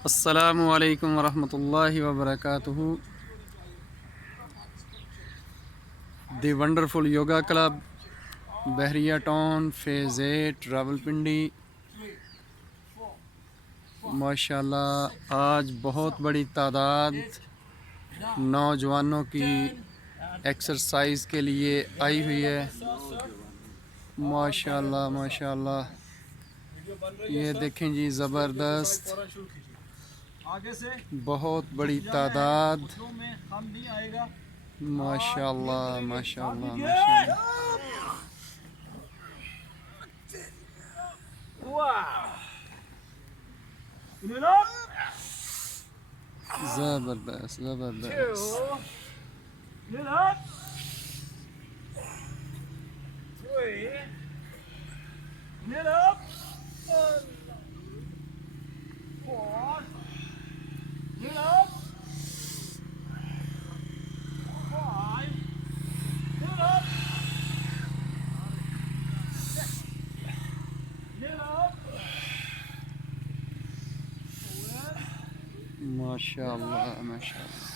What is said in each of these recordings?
अस्सलामु अलैकुम वरहमतुल्लाहि वबरकातुहू। दी वंडरफुल योगा क्लब, बहरिया टाउन, फेज़ 8, रावलपिंडी। माशाल्लाह आज बहुत बड़ी तादाद नौजवानों की एक्सरसाइज के लिए आई हुई है। माशाल्लाह माशाल्लाह, ये देखें जी, ज़बरदस्त, बहुत बड़ी तादाद। माशाल्लाह माशाल्लाह माशाल्लाह। ज़बरदस्त ज़बरदस्त। माशाल्लाह माशाल्लाह।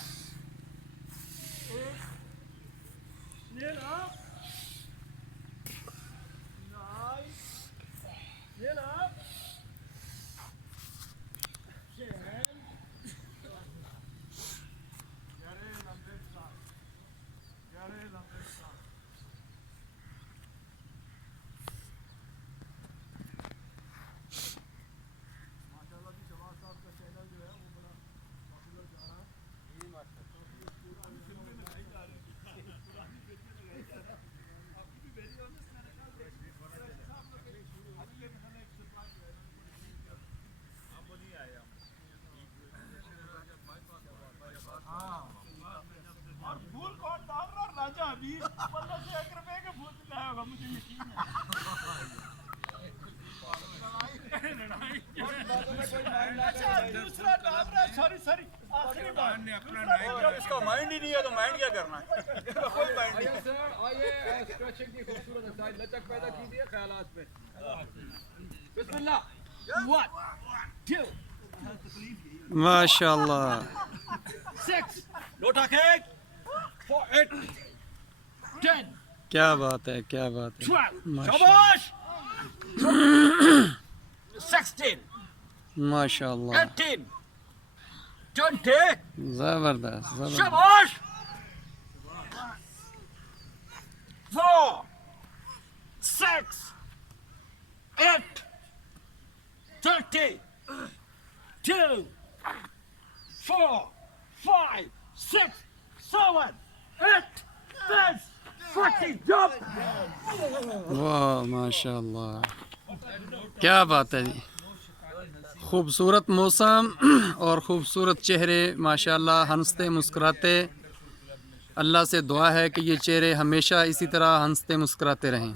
इसका माइंड ही नहीं है तो माइंड क्या करना है? कोई माइंड नहीं है। आइए स्ट्रेचिंग की खूबसूरत एक्सरसाइज, लचक पैदा कीजिए ख्यालात पे। बिस्मिल्लाह। 1 2 माशाल्लाह 6 लोटा केक 4 8 10 क्या बात है, क्या बात है। 12 शाबाश 16 माशाल्लाह 18 20 ज़बरदस्त ज़बरदस्त। शाबाश 4 6 8 30 2 4 5 6 7 8 10 14 jump वाह माशाल्लाह, क्या बात है जी। खूबसूरत मौसम और ख़ूबसूरत चेहरे, माशाल्लाह, हंसते मुस्कुराते। अल्लाह से दुआ है कि ये चेहरे हमेशा इसी तरह हंसते मुस्कुराते रहें।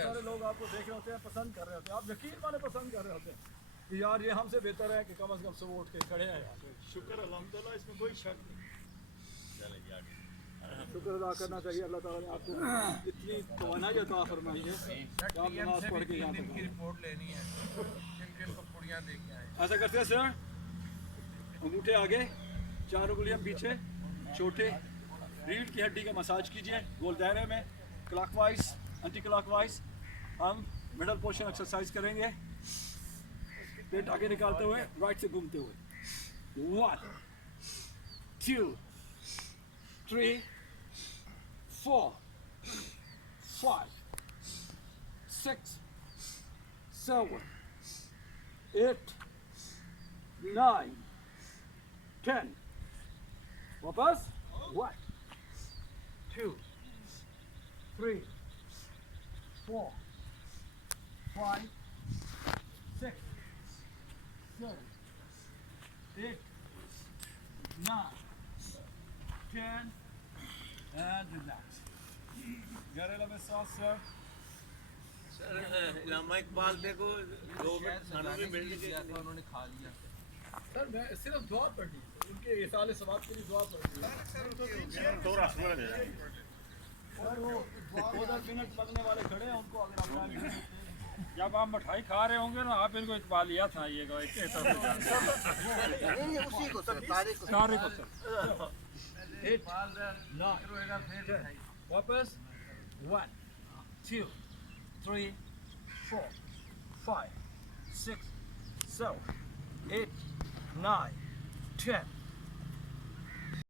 सारे लोग आपको देख रहे होते हैं, पसंद कर रहे होते हैं, आप यकीन माने पसंद कर रहे होते हैं कि यार ये हमसे बेहतर है कि कम से कम सुबह उठ के खड़े हैं। शुक्र अल्हम्दुलिल्लाह, इसमें कोई शक नहीं। शुक्र अदा करना चाहिए, अल्लाह ताला ने आपको इतनी तवानाई अता फरमाई है कि आप नमाज पढ़ के यहाँ तक रिपोर्ट लेनी है। ऐसा करते हैं सर, अंगूठे आगे, 4 उंगलियां पीछे, छोटे, रीढ़ की हड्डी का मसाज कीजिए गोल दायरे में, क्लॉकवाइज एंटी क्लॉकवाइज। हम मिडल पोर्शन एक्सरसाइज करेंगे, पेट आगे निकालते हुए, राइट से घूमते हुए। 1 2 3 4 5 6 7 8 9 10 वापस 1 2 3 4 5 6 7 8 9 10 and relax. Garela में सांस सर। सर इलामा इकबाल देखो 2 मिनट खाना भी मिल गया था, उन्होंने खा लिया। सर मैं सिर्फ दुआ पढ़ी, उनके इसाले सवाब के लिए दुआ पढ़ी। सर वो 2 मिनट लगने वाले खड़े हैं, उनको अगर आप जब आप मिठाई खा रहे होंगे ना आप इनको इकबालिया सुनाइएगा एक उसी को सर तारीख को सारे को सर 8 9 वापस 1 2 3 4 5 6 7 8 9 10